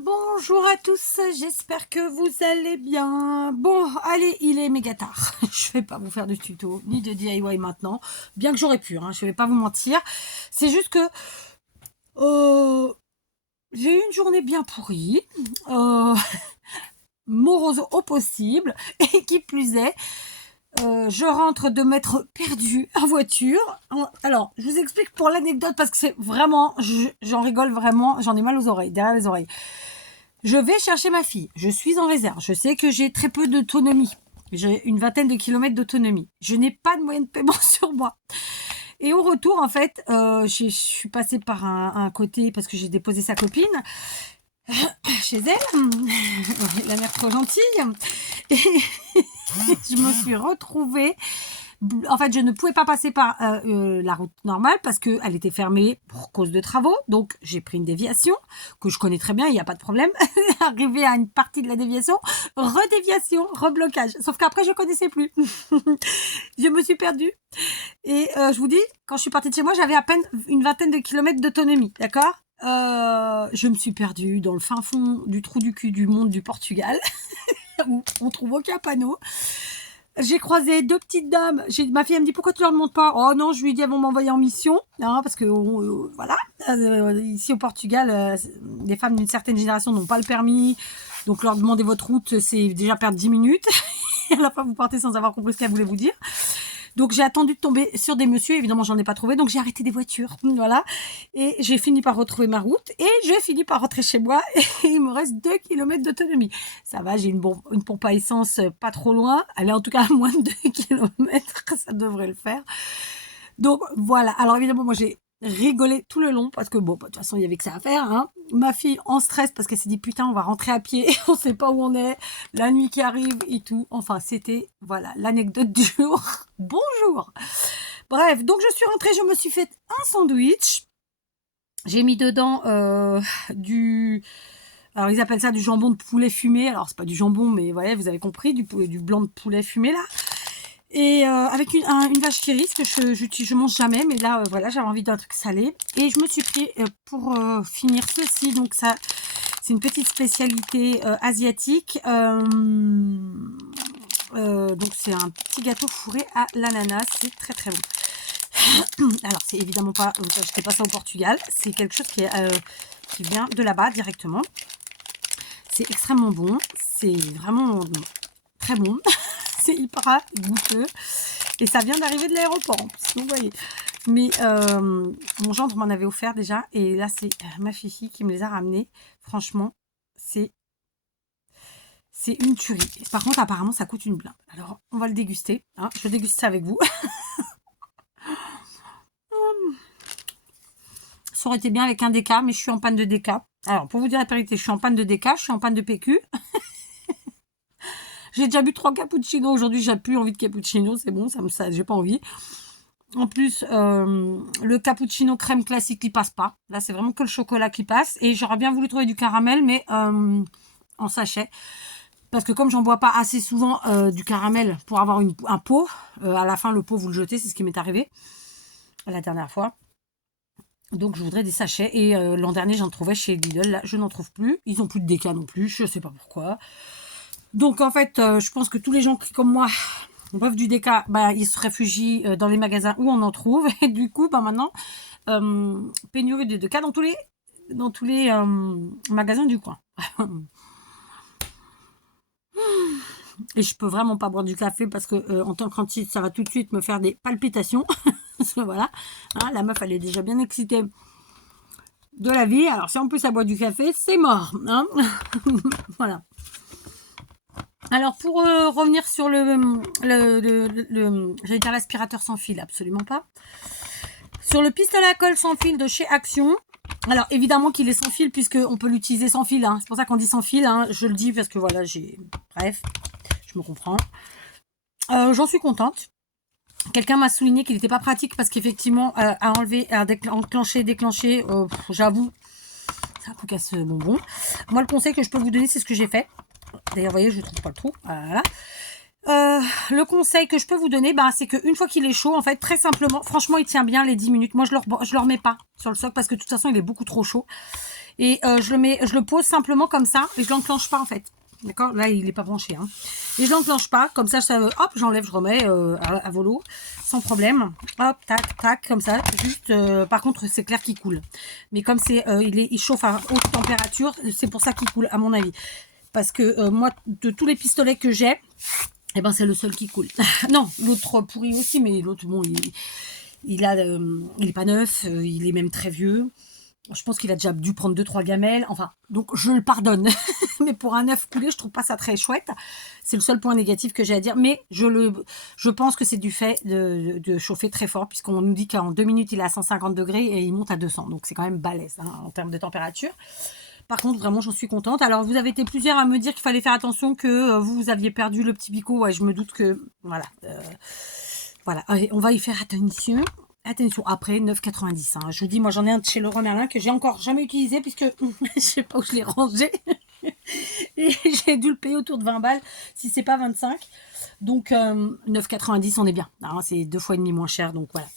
Bonjour à tous, j'espère que vous allez bien. Bon, allez, il est méga tard. Je vais pas vous faire de tuto, ni de DIY maintenant, bien que j'aurais pu, je vais pas vous mentir. C'est juste que j'ai eu une journée bien pourrie, morose au possible, et qui plus est, je rentre de m'être perdue en voiture. Alors, je vous explique pour l'anecdote parce que c'est vraiment, j'en rigole vraiment, j'en ai mal aux oreilles, derrière les oreilles. Je vais chercher ma fille. Je suis en réserve. Je sais que j'ai très peu d'autonomie. J'ai une vingtaine de kilomètres d'autonomie. Je n'ai pas de moyen de paiement sur moi. Et au retour, en fait, je suis passée par un côté parce que j'ai déposé sa copine chez elle. La mère trop gentille. Et je me suis retrouvée. En fait, je ne pouvais pas passer par la route normale parce qu'elle était fermée pour cause de travaux. Donc, j'ai pris une déviation que je connais très bien, il n'y a pas de problème. Arrivé à une partie de la déviation, redéviation, reblocage. Sauf qu'après, je ne connaissais plus. Je me suis perdue. Et je vous dis, quand je suis partie de chez moi, j'avais à peine une vingtaine de kilomètres d'autonomie. D'accord ? Je me suis perdue dans le fin fond du trou du cul du monde du Portugal, où on trouve aucun panneau. J'ai croisé deux petites dames. Ma fille elle me dit pourquoi tu leur demandes pas. Oh non, je lui ai dit elles vont m'envoyer en mission, parce que voilà, ici au Portugal, les femmes d'une certaine génération n'ont pas le permis, donc leur demander votre route, c'est déjà perdre 10 minutes. Et à la fin vous partez sans avoir compris ce qu'elle voulait vous dire. Donc j'ai attendu de tomber sur des messieurs, évidemment j'en ai pas trouvé, donc j'ai arrêté des voitures, voilà. Et j'ai fini par retrouver ma route et j'ai fini par rentrer chez moi et il me reste 2 kilomètres d'autonomie. Ça va, j'ai une pompe à essence pas trop loin, elle est en tout cas à moins de 2 kilomètres, ça devrait le faire. Donc voilà, alors évidemment moi j'ai rigolé tout le long parce que bon, de toute façon il y avait que ça à faire. Ma fille en stress parce qu'elle s'est dit putain on va rentrer à pied, on sait pas où on est, la nuit qui arrive et tout. Enfin c'était voilà l'anecdote du jour. Bonjour. Bref, donc je suis rentrée, je me suis fait un sandwich. J'ai mis dedans alors ils appellent ça du jambon de poulet fumé. Alors c'est pas du jambon mais voilà vous avez compris, du blanc de poulet fumé là. Et avec une vache qui rit, que je mange jamais, mais là voilà j'avais envie d'un truc salé et je me suis pris pour finir ceci, donc ça c'est une petite spécialité asiatique, donc c'est un petit gâteau fourré à l'ananas, c'est très très bon. Alors c'est évidemment pas, vous achetez pas ça au Portugal, c'est quelque chose qui vient de là-bas directement. C'est extrêmement bon, c'est vraiment très bon. C'est hyper goûteux et ça vient d'arriver de l'aéroport, vous voyez. Mais mon gendre m'en avait offert déjà et là c'est ma fille qui me les a ramenés. Franchement, c'est une tuerie. Par contre, apparemment, ça coûte une blinde. Alors, on va le déguster. Je déguste ça avec vous. Ça aurait été bien avec un déca, mais je suis en panne de déca. Alors, pour vous dire la vérité, je suis en panne de déca, je suis en panne de PQ. J'ai déjà bu 3 cappuccinos aujourd'hui, j'ai plus envie de cappuccino, c'est bon, ça j'ai pas envie. En plus, le cappuccino crème classique, il passe pas. Là, c'est vraiment que le chocolat qui passe. Et j'aurais bien voulu trouver du caramel, mais en sachet. Parce que comme j'en bois pas assez souvent du caramel pour avoir un pot, à la fin, le pot, vous le jetez, c'est ce qui m'est arrivé la dernière fois. Donc, je voudrais des sachets. Et l'an dernier, j'en trouvais chez Lidl. Là, je n'en trouve plus. Ils n'ont plus de déca non plus. Je sais pas pourquoi. Donc en fait, je pense que tous les gens qui, comme moi, boivent du déca, ils se réfugient dans les magasins où on en trouve. Et du coup, maintenant, pénurie de déca dans tous les magasins du coin. Et je peux vraiment pas boire du café parce que en tant qu'antite, ça va tout de suite me faire des palpitations. Parce que voilà, la meuf, elle est déjà bien excitée de la vie. Alors si en plus elle boit du café, c'est mort. Voilà. Alors pour revenir sur j'allais dire l'aspirateur sans fil, absolument pas. Sur le pistolet à colle sans fil de chez Action. Alors évidemment qu'il est sans fil puisqu'on peut l'utiliser sans fil. C'est pour ça qu'on dit sans fil. Je le dis parce que voilà, bref, je me comprends. J'en suis contente. Quelqu'un m'a souligné qu'il n'était pas pratique parce qu'effectivement, à enlever, à enclencher, déclencher, j'avoue, c'est un peu casse bonbon. Moi, le conseil que je peux vous donner, c'est ce que j'ai fait. D'ailleurs, vous voyez, je ne trouve pas le trou. Voilà. Le conseil que je peux vous donner, c'est qu'une fois qu'il est chaud, en fait, très simplement, franchement, il tient bien les 10 minutes. Moi, je le remets pas sur le socle parce que de toute façon, il est beaucoup trop chaud. Et je le pose simplement comme ça et je l'enclenche pas en fait. D'accord? Là, il n'est pas branché. Hein. Et je l'enclenche pas. Comme ça, hop, j'enlève, je remets à volo. Sans problème. Hop, tac, tac, comme ça. Juste, par contre, c'est clair qu'il coule. Mais comme il chauffe à haute température, c'est pour ça qu'il coule, à mon avis. Parce que moi, de tous les pistolets que j'ai, eh ben, c'est le seul qui coule. Non, l'autre pourri aussi, mais l'autre, bon, il est pas neuf. Il est même très vieux. Je pense qu'il a déjà dû prendre 2-3 gamelles. Enfin, donc je le pardonne. Mais pour un œuf coulé, je trouve pas ça très chouette. C'est le seul point négatif que j'ai à dire. Mais je pense que c'est du fait de chauffer très fort, puisqu'on nous dit qu'en 2 minutes, il est à 150 degrés et il monte à 200. Donc c'est quand même balèze hein, en termes de température. Par contre, vraiment, j'en suis contente. Alors, vous avez été plusieurs à me dire qu'il fallait faire attention, que vous aviez perdu le petit picot. Ouais, je me doute que... Voilà. Voilà. Allez, on va y faire attention. Attention, après 9,90. Hein. Je vous dis, moi j'en ai un de chez Leroy Merlin que j'ai encore jamais utilisé puisque je sais pas où je l'ai rangé. Et j'ai dû le payer autour de 20 balles, si c'est pas 25. Donc 9,90, on est bien. Hein, c'est 2 fois et demi moins cher, donc voilà.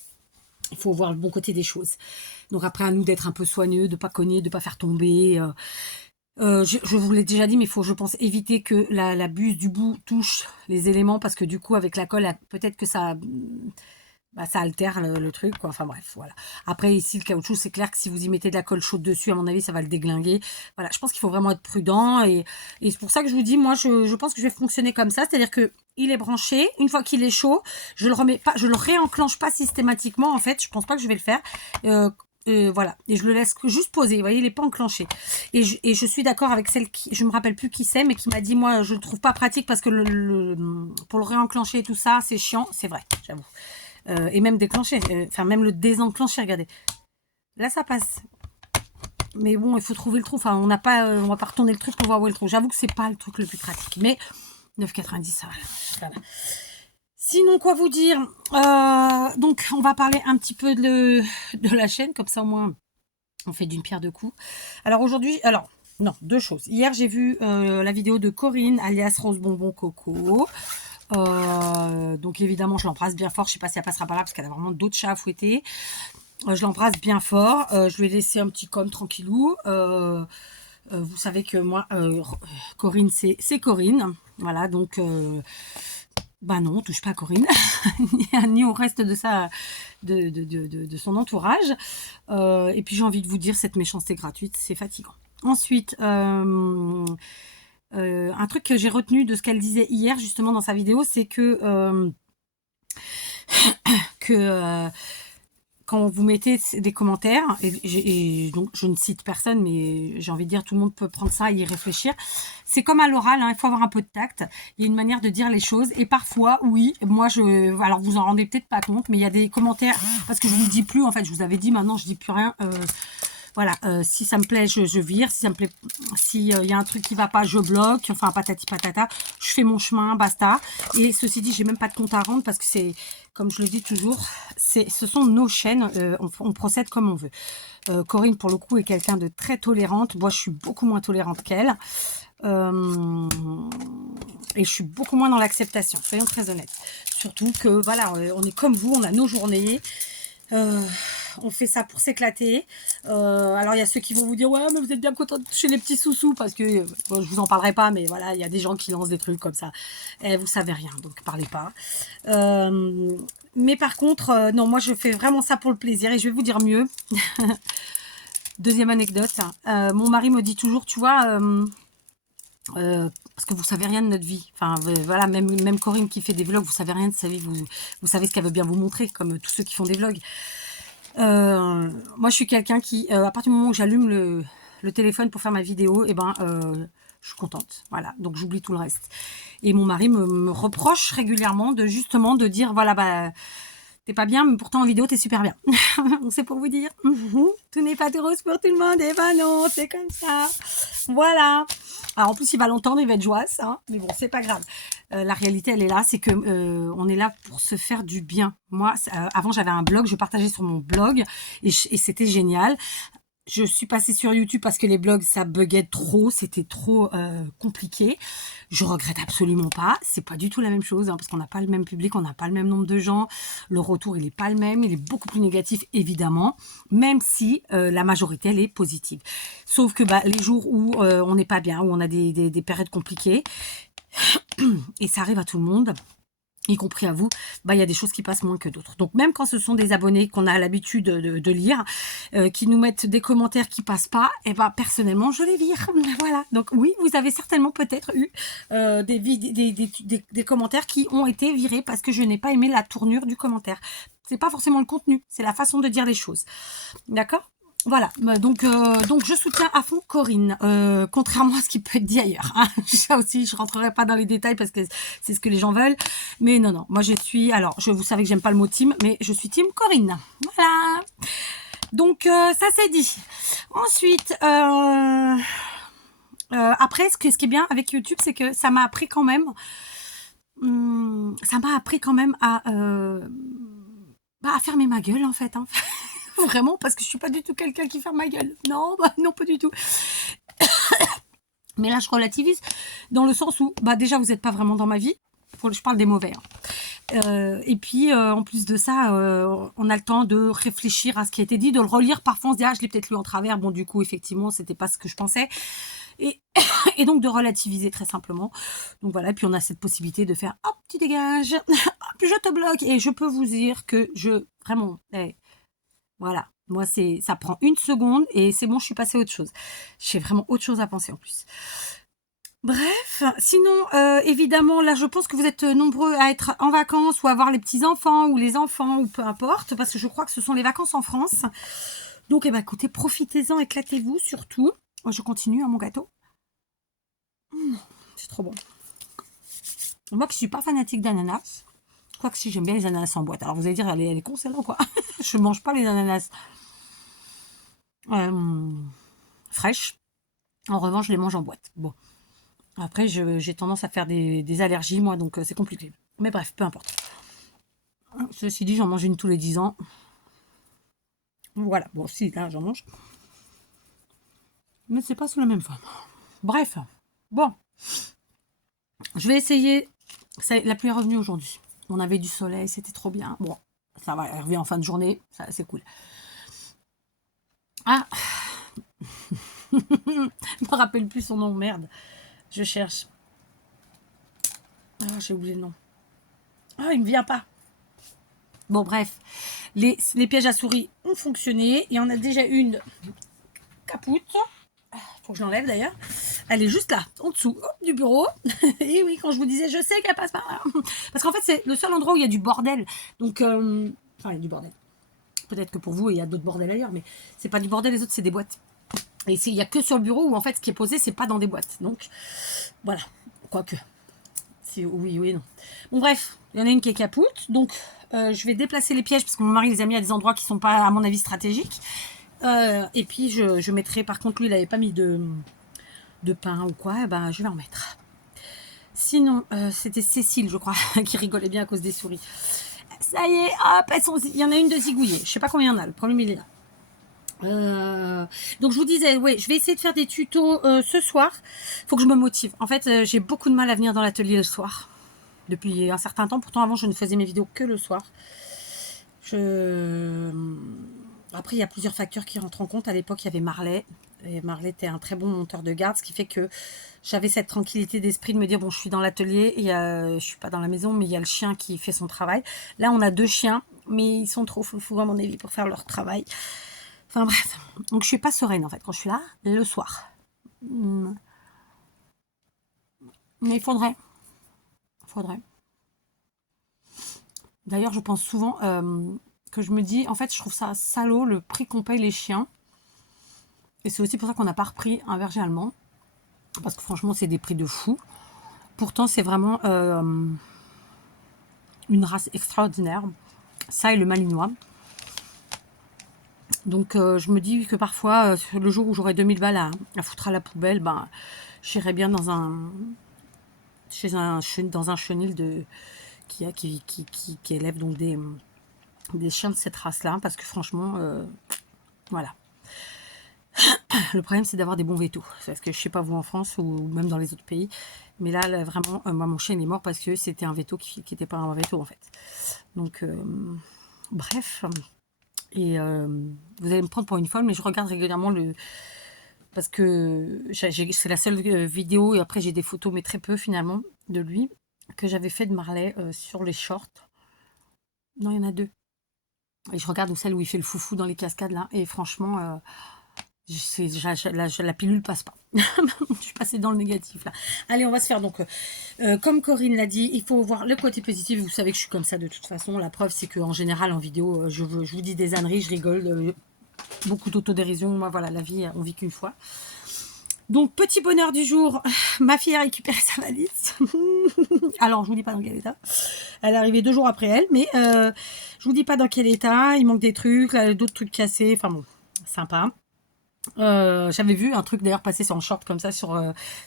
Il faut voir le bon côté des choses. Donc après, à nous d'être un peu soigneux, de pas cogner, de pas faire tomber. Je vous l'ai déjà dit, mais il faut, je pense, éviter que la buse du bout touche les éléments parce que du coup, avec la colle, peut-être que ça altère le truc, quoi. Enfin bref, voilà. Après, ici, le caoutchouc, c'est clair que si vous y mettez de la colle chaude dessus, à mon avis, ça va le déglinguer. Voilà, je pense qu'il faut vraiment être prudent. Et c'est pour ça que je vous dis, moi, je pense que je vais fonctionner comme ça. C'est-à-dire que il est branché. Une fois qu'il est chaud, je le remets pas, je le réenclenche pas systématiquement, en fait. Je pense pas que je vais le faire. Voilà, et je le laisse juste poser, vous voyez, il n'est pas enclenché. Et je suis d'accord avec celle qui, je me rappelle plus qui c'est, mais qui m'a dit, moi, je le trouve pas pratique parce que pour le réenclencher et tout ça, c'est chiant. C'est vrai, j'avoue. Et même déclencher, enfin même le désenclencher, regardez. Là, ça passe. Mais bon, il faut trouver le trou. Enfin, on va pas retourner le truc pour voir où est le trou. J'avoue que c'est pas le truc le plus pratique. Mais 9,90, ça va. Voilà. Sinon, quoi vous dire donc, on va parler un petit peu de la chaîne. Comme ça, au moins, on fait d'une pierre deux coups. Alors, aujourd'hui... Alors, non, 2 choses. Hier, j'ai vu la vidéo de Corinne, alias Rose Bonbon Coco. Donc évidemment je l'embrasse bien fort, je sais pas si elle passera par là parce qu'elle a vraiment d'autres chats à fouetter. Je l'embrasse bien fort, je lui ai laissé un petit com tranquillou. Vous savez que moi Corinne c'est Corinne, voilà, donc bah non, on touche pas à Corinne ni au reste de de son entourage. Et puis j'ai envie de vous dire, cette méchanceté gratuite, c'est fatigant. Ensuite un truc que j'ai retenu de ce qu'elle disait hier justement dans sa vidéo, c'est que quand vous mettez des commentaires, et donc je ne cite personne, mais j'ai envie de dire tout le monde peut prendre ça et y réfléchir. C'est comme à l'oral, hein, il faut avoir un peu de tact. Il y a une manière de dire les choses et parfois, oui, moi alors vous en rendez peut-être pas compte, mais il y a des commentaires parce que je vous le dis plus en fait. Je vous avais dit, maintenant je dis plus rien. Voilà, si ça me plaît, je vire. Si ça me plaît, s'il y a un truc qui va pas, je bloque. Enfin, patati patata. Je fais mon chemin, basta. Et ceci dit, j'ai même pas de compte à rendre parce que c'est, comme je le dis toujours, ce sont nos chaînes. On procède comme on veut. Corinne, pour le coup, est quelqu'un de très tolérante. Moi, je suis beaucoup moins tolérante qu'elle. Et je suis beaucoup moins dans l'acceptation. Soyons très honnêtes. Surtout que, voilà, on est comme vous, on a nos journées. On fait ça pour s'éclater. Alors il y a ceux qui vont vous dire, ouais, mais vous êtes bien content de toucher les petits sous-sous parce que bon, je vous en parlerai pas, mais voilà, il y a des gens qui lancent des trucs comme ça. Et vous savez rien, donc parlez pas. Mais par contre, non, moi je fais vraiment ça pour le plaisir et je vais vous dire mieux. Deuxième anecdote, mon mari me dit toujours, tu vois, parce que vous savez rien de notre vie. Enfin, voilà, même Corinne qui fait des vlogs, vous savez rien de sa vie. Vous savez ce qu'elle veut bien vous montrer, comme tous ceux qui font des vlogs. Moi, je suis quelqu'un qui, à partir du moment où j'allume le téléphone pour faire ma vidéo, et ben, je suis contente. Voilà, donc j'oublie tout le reste. Et mon mari me reproche régulièrement justement de dire, voilà, bah, t'es pas bien, mais pourtant en vidéo, t'es super bien. C'est pour vous dire, tout n'est pas rose pour tout le monde, et ben non, c'est comme ça. Voilà. Alors en plus, il va l'entendre, il va être joyeux, hein, mais bon, c'est pas grave. La réalité, elle est là, c'est que on est là pour se faire du bien. Moi, avant, j'avais un blog, je partageais sur mon blog, et c'était génial. Je suis passée sur YouTube parce que les blogs, ça buguait trop, c'était trop compliqué. Je regrette absolument pas. C'est pas du tout la même chose, hein, parce qu'on n'a pas le même public, on n'a pas le même nombre de gens. Le retour, il est pas le même, il est beaucoup plus négatif, évidemment, même si la majorité, elle est positive. Sauf que bah, les jours où on n'est pas bien, où on a des périodes compliquées, et ça arrive à tout le monde, y compris à vous, bah, il y a des choses qui passent moins que d'autres. Donc même quand ce sont des abonnés qu'on a l'habitude de lire, qui nous mettent des commentaires qui passent pas, et ben personnellement je les vire. Voilà. Donc oui, vous avez certainement peut-être eu des commentaires qui ont été virés parce que je n'ai pas aimé la tournure du commentaire. C'est pas forcément le contenu, c'est la façon de dire les choses. D'accord ? Voilà, donc je soutiens à fond Corinne, contrairement à ce qui peut être dit ailleurs. Hein. Ça aussi, je rentrerai pas dans les détails parce que c'est ce que les gens veulent. Mais non, non, moi je suis, alors vous savez que j'aime pas le mot team, mais je suis team Corinne. Voilà. Donc ça c'est dit. Ensuite, après, ce qui est bien avec YouTube, c'est que ça m'a appris quand même, à fermer ma gueule en fait. Hein. Vraiment, parce que je suis pas du tout quelqu'un qui ferme ma gueule. Non, bah non, pas du tout. Mais là, je relativise dans le sens où, bah déjà, vous n'êtes pas vraiment dans ma vie. Je parle des mauvais. Hein. Et puis, en plus de ça, on a le temps de réfléchir à ce qui a été dit, de le relire. Parfois, on se dit, ah, je l'ai peut-être lu en travers. Bon, du coup, effectivement, c'était pas ce que je pensais. Et, et donc, de relativiser très simplement. Donc voilà, et puis on a cette possibilité de faire, hop, tu dégages, hop, je te bloque. Et je peux vous dire que vraiment, voilà, moi ça prend une seconde et c'est bon, je suis passée à autre chose. J'ai vraiment autre chose à penser en plus. Bref, sinon, évidemment, là, je pense que vous êtes nombreux à être en vacances ou à voir les petits-enfants ou les enfants ou peu importe, parce que je crois que ce sont les vacances en France. Donc, eh ben, écoutez, profitez-en, éclatez-vous surtout. Je continue à mon gâteau. C'est trop bon. Moi qui suis pas fanatique d'ananas, quoique si j'aime bien les ananas en boîte. Alors vous allez dire, elle est con celle-là quoi. Je mange pas les ananas fraîches. En revanche, je les mange en boîte. Bon. Après, j'ai tendance à faire des allergies, moi, donc c'est compliqué. Mais bref, peu importe. Ceci dit, j'en mange une tous les 10 ans. Voilà, bon, si, là, j'en mange. Mais c'est pas sous la même forme. Bref, bon. Je vais essayer. La pluie est revenue aujourd'hui. On avait du soleil, c'était trop bien. Bon, ça va, elle revient en fin de journée, c'est cool. Ah je me rappelle plus son nom, merde. Je cherche. Ah, j'ai oublié le nom. Ah, il me vient pas. Bon, bref. Les pièges à souris ont fonctionné. Il y en a déjà une capoute. Faut que je l'enlève d'ailleurs. Elle est juste là, en dessous du bureau. Et oui, quand je vous disais, je sais qu'elle passe par là. Parce qu'en fait, c'est le seul endroit où il y a du bordel. Donc, enfin, il y a du bordel. Peut-être que pour vous, il y a d'autres bordels ailleurs, mais c'est pas du bordel, les autres, c'est des boîtes. Et il n'y a que sur le bureau où, en fait, ce qui est posé, c'est pas dans des boîtes. Donc, voilà. Quoique. Oui, oui, non. Bon, bref, il y en a une qui est capoute. Donc, je vais déplacer les pièges parce que mon mari les a mis à des endroits qui sont pas, à mon avis, stratégiques. Et puis, je mettrai, par contre, lui, il n'avait pas mis de pain ou quoi. Ben, je vais en mettre. Sinon, c'était Cécile, je crois, qui rigolait bien à cause des souris. Ça y est, hop, il y en a une de zigouillée. Je sais pas combien il y en a. Le premier, il est là. Donc je vous disais, oui, je vais essayer de faire des tutos ce soir. Faut que je me motive. En fait, j'ai beaucoup de mal à venir dans l'atelier le soir depuis un certain temps. Pourtant, avant, je ne faisais mes vidéos que le soir. Après, il y a plusieurs facteurs qui rentrent en compte. À l'époque, il y avait Marley. Et Marley était un très bon monteur de garde, ce qui fait que j'avais cette tranquillité d'esprit de me dire, bon, je suis dans l'atelier, je suis pas dans la maison, mais il y a le chien qui fait son travail. Là, on a 2 chiens, mais ils sont trop foufous à mon avis pour faire leur travail. Enfin bref, donc je suis pas sereine en fait quand je suis là le soir. Mais il faudrait. D'ailleurs, je pense souvent que je me dis, en fait, je trouve ça salaud le prix qu'on paye les chiens. Et c'est aussi pour ça qu'on n'a pas repris un berger allemand. Parce que franchement, c'est des prix de fou. Pourtant, c'est vraiment une race extraordinaire. Ça et le malinois. Donc je me dis que parfois, le jour où j'aurai 2000 balles à foutre à la poubelle, ben, j'irai bien dans un chenil qui élève donc des chiens de cette race-là, parce que franchement, voilà. Le problème, c'est d'avoir des bons vétos. Parce que je sais pas vous en France ou même dans les autres pays. Mais là vraiment, moi, mon chien il est mort parce que c'était un veto qui n'était pas un veto, en fait. Donc, bref. Et vous allez me prendre pour une folle, mais je regarde régulièrement le... Parce que c'est la seule vidéo, et après j'ai des photos, mais très peu finalement, de lui, que j'avais fait de Marley sur les shorts. Non, il y en a deux. Et je regarde celle où il fait le foufou dans les cascades, là. Et franchement, la pilule passe pas. Je suis passée dans le négatif, là. Allez, on va se faire donc... comme Corinne l'a dit, il faut voir le côté positif. Vous savez que je suis comme ça de toute façon. La preuve, c'est qu'en général, en vidéo, je vous dis des âneries, je rigole. Beaucoup d'autodérision. Moi, voilà, la vie, on vit qu'une fois. Donc, petit bonheur du jour, ma fille a récupéré sa valise. Alors, je vous dis pas dans quel état. Elle est arrivée 2 jours après elle, mais je vous dis pas dans quel état. Il manque des trucs, d'autres trucs cassés. Enfin bon, sympa. J'avais vu un truc d'ailleurs passer sur un short comme ça, sur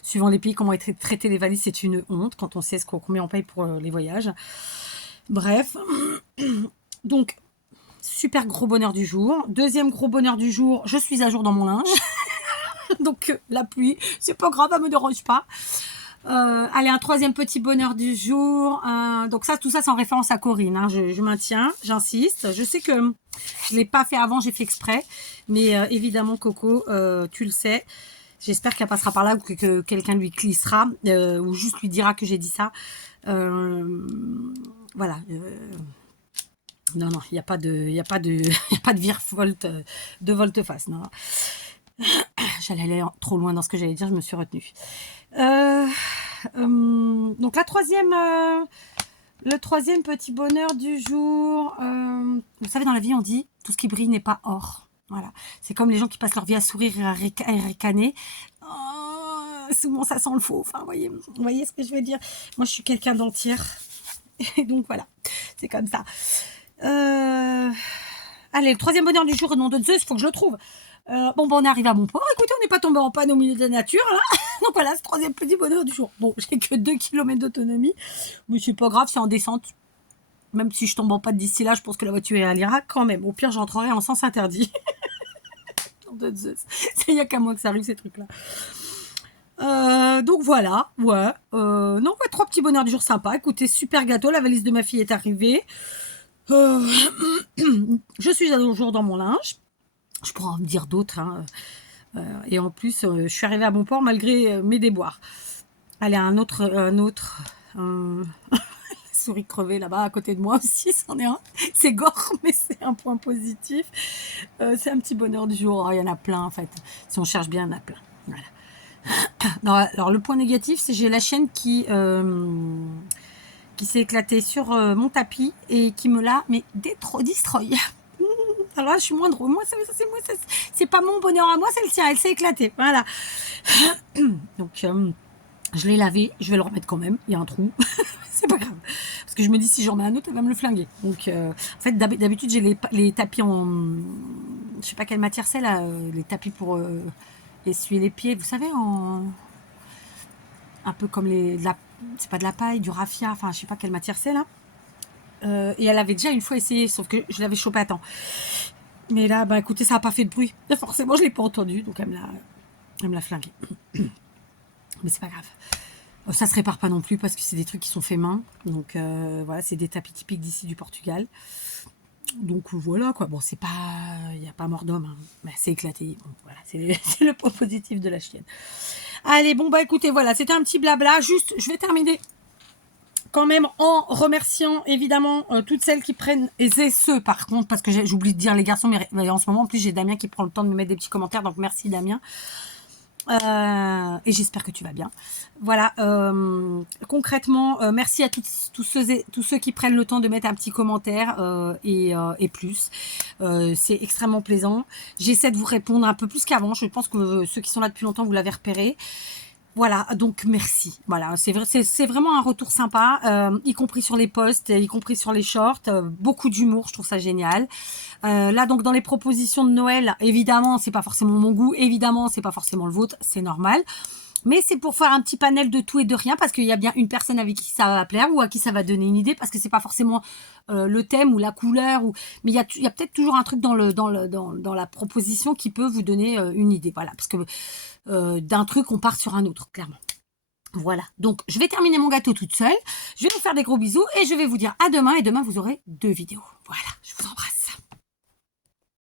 suivant les pays, comment être traité les valises. C'est une honte quand on sait combien on paye pour les voyages. Bref. Donc, super gros bonheur du jour. Deuxième gros bonheur du jour, je suis à jour dans mon linge. Donc la pluie, c'est pas grave, elle me dérange pas. Allez, un troisième petit bonheur du jour. Donc ça, tout ça, c'est en référence à Corinne. Hein. Je maintiens, j'insiste. Je sais que je l'ai pas fait avant, j'ai fait exprès. Mais évidemment, Coco, tu le sais. J'espère qu'elle passera par là ou que quelqu'un lui clissera ou juste lui dira que j'ai dit ça. Voilà. Non, il n'y a pas de, y a pas de, y a pas de virevolte, de volte-face. Non. J'allais aller trop loin dans ce que j'allais dire, je me suis retenue. Donc le troisième petit bonheur du jour, vous savez, dans la vie on dit tout ce qui brille n'est pas or. Voilà, c'est comme les gens qui passent leur vie à sourire et à ricaner. Souvent ça sent le faux. Enfin, vous voyez ce que je veux dire. Moi je suis quelqu'un d'entière et donc voilà, c'est comme ça. Allez, le troisième bonheur du jour, au nom de Zeus, il faut que je le trouve. Bon, on est arrivé à bon port. Écoutez, on n'est pas tombé en panne au milieu de la nature, là. Donc voilà, ce troisième petit bonheur du jour. Bon, j'ai que 2 km d'autonomie. Mais c'est pas grave, c'est en descente. Même si je tombe en panne d'ici là, je pense que la voiture elle ira quand même. Au pire, j'entrerai en sens interdit. Il n'y a qu'à moi que ça arrive, ces trucs-là. Donc voilà, ouais. Non, ouais, 3 petits bonheurs du jour sympa. Écoutez, super gâteau. La valise de ma fille est arrivée. Je suis à jour dans mon linge. Je pourrais en dire d'autres. Hein. Et en plus, je suis arrivée à bon port malgré mes déboires. Allez, un autre souris crevée là-bas à côté de moi aussi, c'en est un. C'est gore, mais c'est un point positif. C'est un petit bonheur du jour. Oh, il y en a plein en fait. Si on cherche bien, il y en a plein. Voilà. Non, alors le point négatif, c'est que j'ai la chienne qui s'est éclatée sur mon tapis et qui me l'a destroy. Alors là, je suis moins drôle. Moi, c'est pas mon bonheur à moi, c'est le sien. Elle s'est éclatée. Voilà. Donc, je l'ai lavé. Je vais le remettre quand même. Il y a un trou. C'est pas grave. Parce que je me dis, si j'en mets un autre, elle va me le flinguer. Donc, en fait, d'habitude, j'ai les tapis en... Je sais pas quelle matière c'est, là. Les tapis pour essuyer les pieds. Vous savez, un peu comme c'est pas de la paille, du raffia. Enfin, je sais pas quelle matière c'est, là. Et elle avait déjà une fois essayé, sauf que je l'avais chopé à temps. Mais là, bah écoutez, ça n'a pas fait de bruit. Forcément, je ne l'ai pas entendu, donc elle me l'a flingué. Mais c'est pas grave. Ça se répare pas non plus parce que c'est des trucs qui sont faits main. Donc voilà, c'est des tapis typiques d'ici du Portugal. Donc voilà quoi. Bon, c'est pas, il n'y a pas mort d'homme, hein. Mais c'est éclaté. Bon, voilà, c'est le point positif de la chienne. Allez, bon bah écoutez, voilà, c'était un petit blabla. Juste, je vais terminer quand même en remerciant évidemment toutes celles qui prennent, et ceux par contre, parce que j'oublie de dire les garçons, mais en ce moment en plus j'ai Damien qui prend le temps de me mettre des petits commentaires, donc merci Damien. Et j'espère que tu vas bien. Voilà, concrètement, merci à tous ceux qui prennent le temps de mettre un petit commentaire et plus. C'est extrêmement plaisant. J'essaie de vous répondre un peu plus qu'avant. Je pense que ceux qui sont là depuis longtemps, vous l'avez repéré. Voilà, donc merci. Voilà, c'est vraiment un retour sympa, y compris sur les posts, y compris sur les shorts. Beaucoup d'humour, je trouve ça génial. Là, donc dans les propositions de Noël, évidemment, c'est pas forcément mon goût, évidemment, c'est pas forcément le vôtre, c'est normal. Mais c'est pour faire un petit panel de tout et de rien, parce qu'il y a bien une personne avec qui ça va plaire ou à qui ça va donner une idée, parce que c'est pas forcément le thème ou la couleur, mais il y a peut-être toujours un truc dans la proposition qui peut vous donner une idée. Voilà, parce que d'un truc, on part sur un autre, clairement. Voilà, donc je vais terminer mon gâteau toute seule. Je vais vous faire des gros bisous et je vais vous dire à demain. Et demain, vous aurez 2 vidéos. Voilà, je vous embrasse.